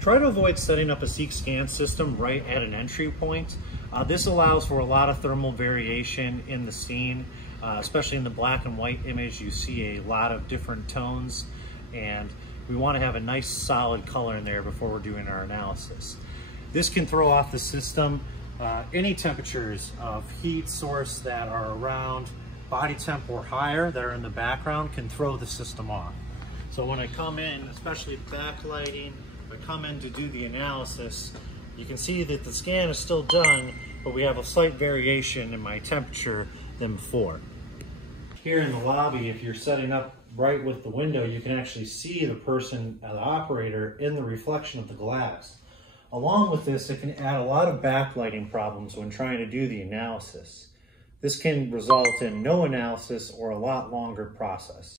Try to avoid setting up a Seek Scan system right at an entry point. This allows for a lot of thermal variation in the scene, especially in the black and white image. You see a lot of different tones, and we want to have a nice solid color in there before we're doing our analysis. This can throw off the system. Any temperatures of heat source that are around body temp or higher that are in the background can throw the system off. So when I come in, especially backlighting, I come in to do the analysis, you can see that the scan is still done, but we have a slight variation in my temperature than before. Here in the lobby, if you're setting up right with the window, you can actually see the person, the operator, in the reflection of the glass. Along with this, it can add a lot of backlighting problems when trying to do the analysis. This can result in no analysis or a lot longer process.